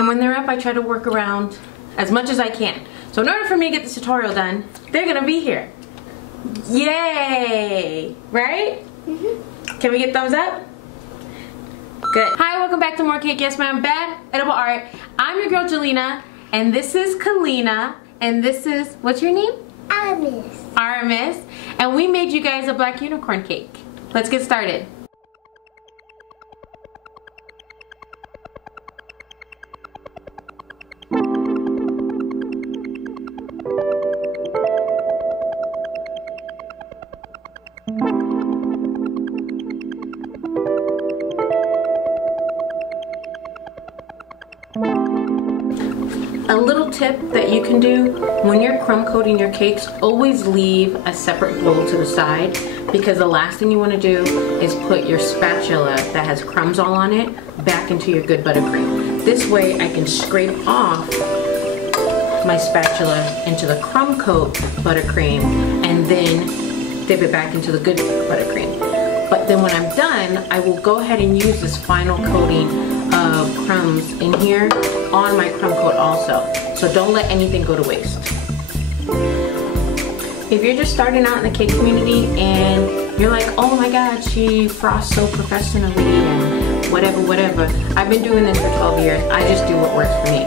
And when they're up, I try to work around as much as I can. So in order for me to get this tutorial done, they're gonna be here. Yay! Right? Can we get thumbs up? Good. Hi, welcome back to More Cake. Yes, ma'am. Bad Edible Art. I'm your girl, Jelena, and this is Kalina, and this is, what's your name? Aramis. Aramis. And we made you guys a black unicorn cake. Let's get started. A little tip that you can do when you're crumb coating your cakes, always leave a separate bowl to the side, because the last thing you want to do is put your spatula that has crumbs all on it back into your good buttercream. This way I can scrape off my spatula into the crumb coat buttercream and then dip it back into the good buttercream. But then when I'm done, I will go ahead and use this final coating of crumbs in here on my crumb coat also. So don't let anything go to waste. If you're just starting out in the cake community and you're like, oh my god, she frosts so professionally and whatever. I've been doing this for 12 years. I just do what works for me.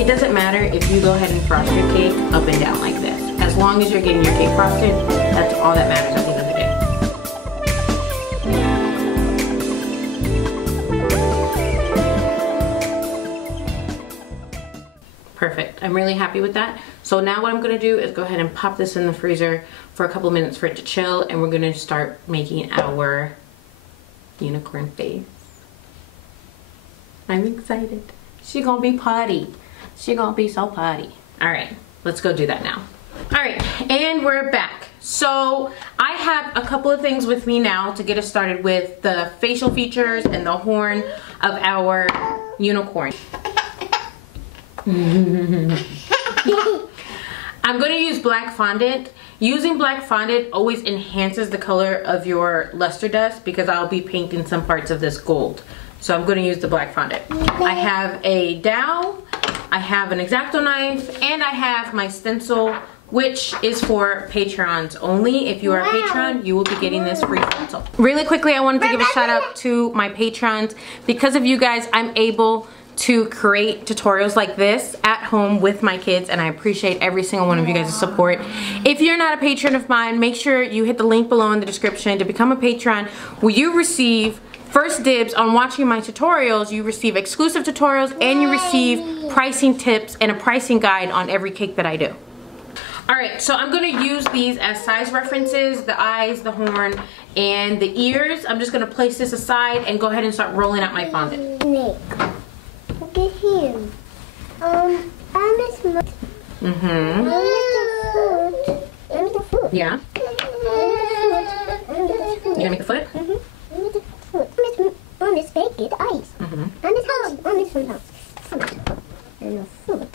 It doesn't matter if you go ahead and frost your cake up and down like this. As long as you're getting your cake frosted, that's all that matters at the end of the day. Perfect. I'm really happy with that. So now what I'm going to do is go ahead and pop this in the freezer for a couple minutes for it to chill, and we're going to start making our unicorn face. I'm excited. She's going to be potty. She's going to be so potty. All right, let's go do that now. All right, and we're back. So I have a couple of things with me now to get us started with the facial features and the horn of our unicorn. I'm going to use black fondant. Using black fondant always enhances the color of your luster dust because I'll be painting some parts of this gold. So I'm going to use the black fondant. I have a dowel, I have an EXACTO knife, and I have my stencil, which is for patrons only. If you are a patron, you will be getting this free stencil. Really quickly, I wanted to give a shout out to my patrons. Because of you guys, I'm able to create tutorials like this at home with my kids, and I appreciate every single one of you guys' support. If you're not a patron of mine, make sure you hit the link below in the description to become a patron, where you receive first dibs on watching my tutorials. You receive exclusive tutorials, and you receive pricing tips and a pricing guide on every cake that I do. Alright, so I'm going to use these as size references, the eyes, the horn, and the ears. I'm just going to place this aside and go ahead and start rolling out my fondant. Look at him. Yeah. You gonna make the foot? On his face, get eyes. On his house, on his front house. And a foot.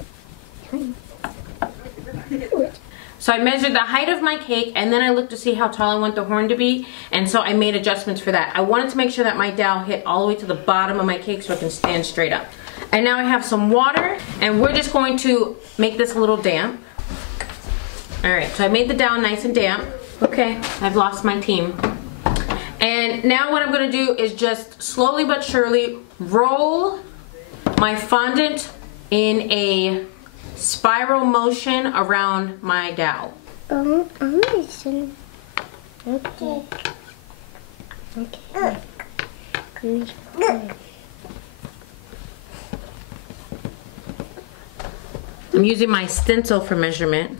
So I measured the height of my cake, and then I looked to see how tall I want the horn to be, and so I made adjustments for that. I wanted to make sure that my dowel hit all the way to the bottom of my cake so it can stand straight up. And now I have some water, and we're just going to make this a little damp. Alright, so I made the dowel nice and damp. Okay, I've lost my team. And now what I'm going to do is just slowly but surely roll my fondant in a spiral motion around my dowel. Listen. Okay. Okay. I'm using my stencil for measurement,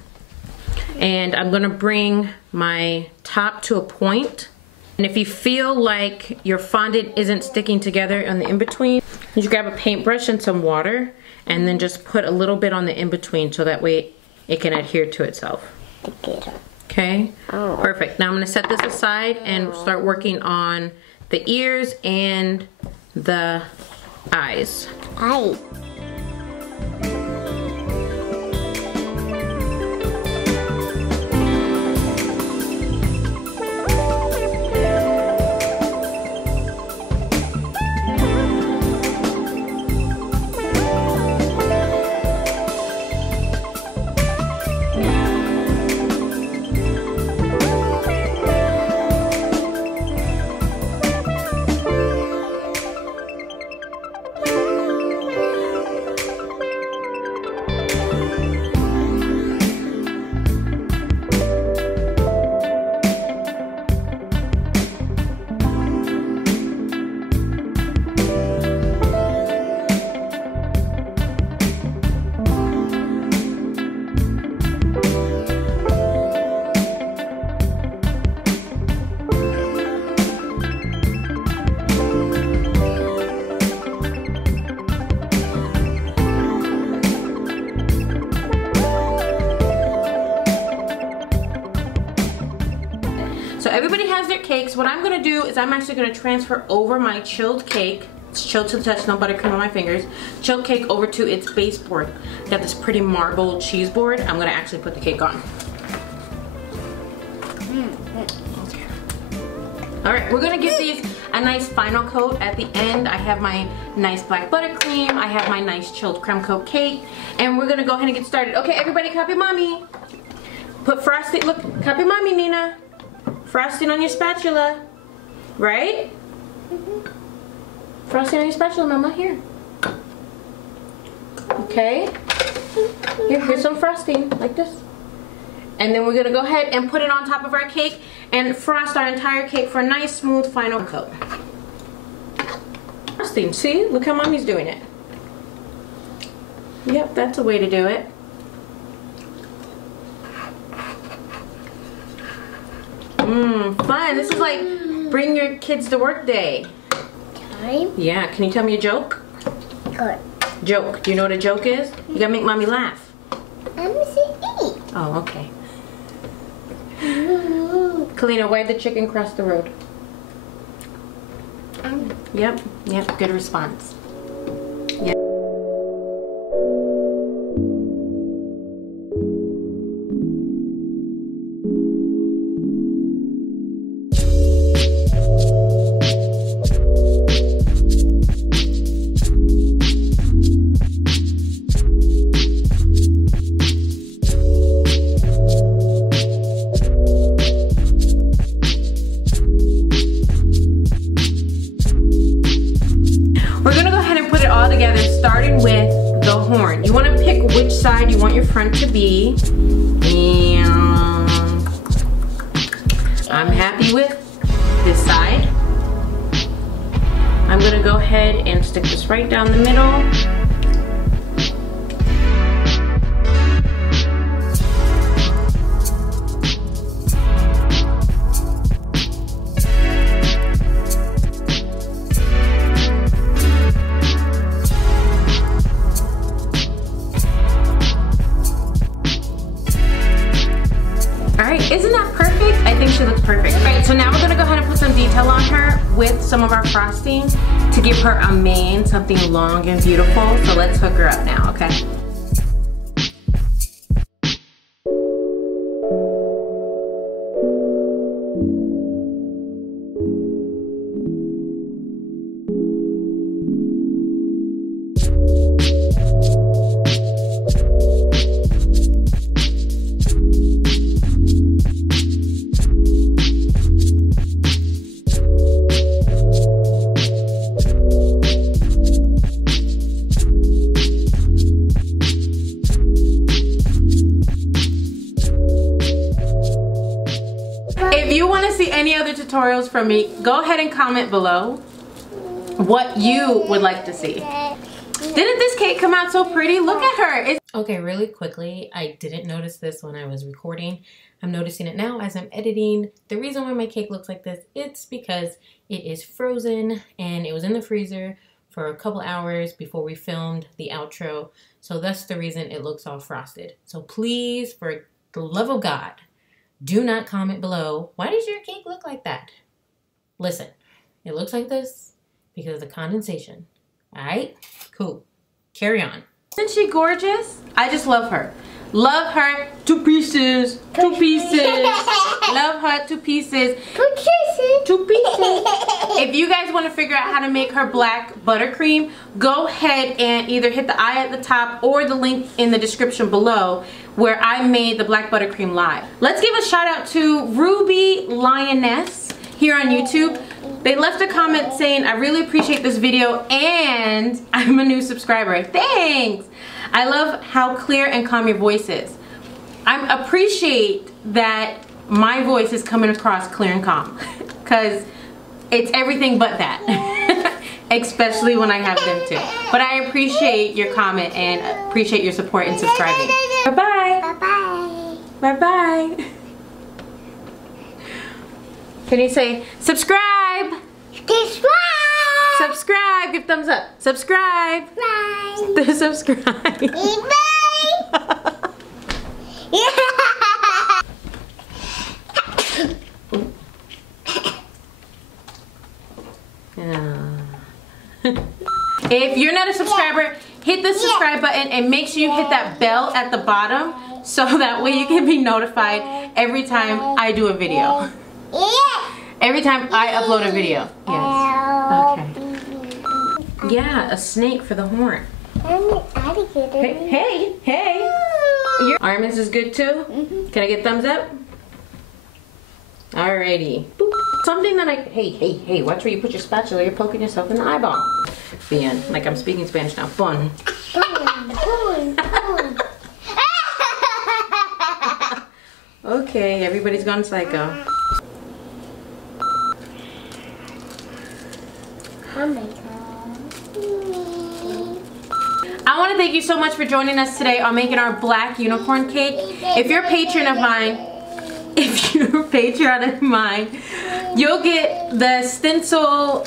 and I'm going to bring my top to a point. And if you feel like your fondant isn't sticking together on the in-between, you just grab a paintbrush and some water, and then just put a little bit on the in-between so that way it can adhere to itself. Okay? Perfect. Now I'm going to set this aside and start working on the ears and the eyes. everybody has their cakes. What I'm gonna do is I'm actually gonna transfer over my chilled cake. It's chilled to the touch, no buttercream on my fingers. Chilled cake over to its baseboard. Got this pretty marbled cheese board. I'm gonna actually put the cake on. Okay. All right, we're gonna give these a nice final coat at the end. I have my nice black buttercream. I have my nice chilled creme coat cake. And we're gonna go ahead and get started. Okay, everybody copy mommy. Put frosting, look, copy mommy, Nina. Frosting on your spatula, right? Frosting on your spatula, mama, here. Okay. Here's some frosting, like this. And then we're gonna go ahead and put it on top of our cake and frost our entire cake for a nice, smooth, final coat. Frosting, see? Look how mommy's doing it. Yep, that's a way to do it. Fun. This is like bring your kids to work day. Time? Yeah, can you tell me a joke? Good. Joke. Do you know what a joke is? You gotta make mommy laugh. I'm saying eat. Oh, okay. Kalina, why'd the chicken cross the road? Yep, good response. Yep. Starting with the horn. You want to pick which side you want your front to be. And I'm happy with this side. I'm going to go ahead and stick this right down the middle. Isn't that perfect? I think she looks perfect. All right, so now we're gonna go ahead and put some detail on her with some of our frosting to give her a mane, something long and beautiful. So let's hook her up now, okay? If you want to see any other tutorials from me, go ahead and comment below what you would like to see. Didn't this cake come out so pretty? Look at her. Okay, really quickly, I didn't notice this when I was recording. I'm noticing it now as I'm editing. The reason why my cake looks like this, it's because it is frozen and it was in the freezer for a couple hours before we filmed the outro. So that's the reason it looks all frosted. So please, for the love of God, do not comment below, why does your cake look like that? Listen, it looks like this because of the condensation. All right, cool. Carry on. Isn't she gorgeous? I just love her. Love her to pieces. To pieces. Love her to pieces. To pieces. If you guys want to figure out how to make her black buttercream, go ahead and either hit the I at the top or the link in the description below where I made the black buttercream live. Let's give a shout out to Ruby Lioness here on YouTube. They left a comment saying, I really appreciate this video and I'm a new subscriber. Thanks! I love how clear and calm your voice is. I appreciate that my voice is coming across clear and calm because it's everything but that. Especially when I have them too. But I appreciate your comment and appreciate your support and subscribing. Bye-bye. Bye-bye. Bye-bye. Can you say subscribe? Subscribe. Subscribe. Give thumbs up. Subscribe. Bye. Subscribe. Bye. If you're not a subscriber, hit the subscribe button and make sure you hit that bell at the bottom so that way you can be notified every time I do a video. Every time I upload a video. Yes. Okay. Yeah, a snake for the horn. Hey. Your Armin's is good too? Can I get thumbs up? Alrighty. Boop. Something that hey, watch where you put your spatula. You're poking yourself in the eyeball. Bien. Like I'm speaking Spanish now. Fun. Okay, everybody's gone psycho. Oh my god. I want to thank you so much for joining us today on making our black unicorn cake. If you're a patron of mine, you'll get the stencil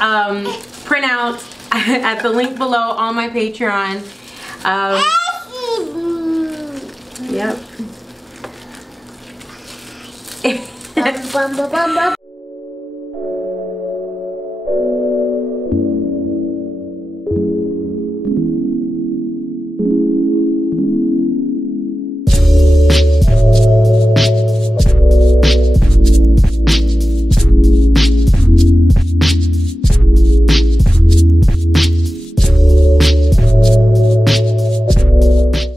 printout at the link below on my Patreon. Yep.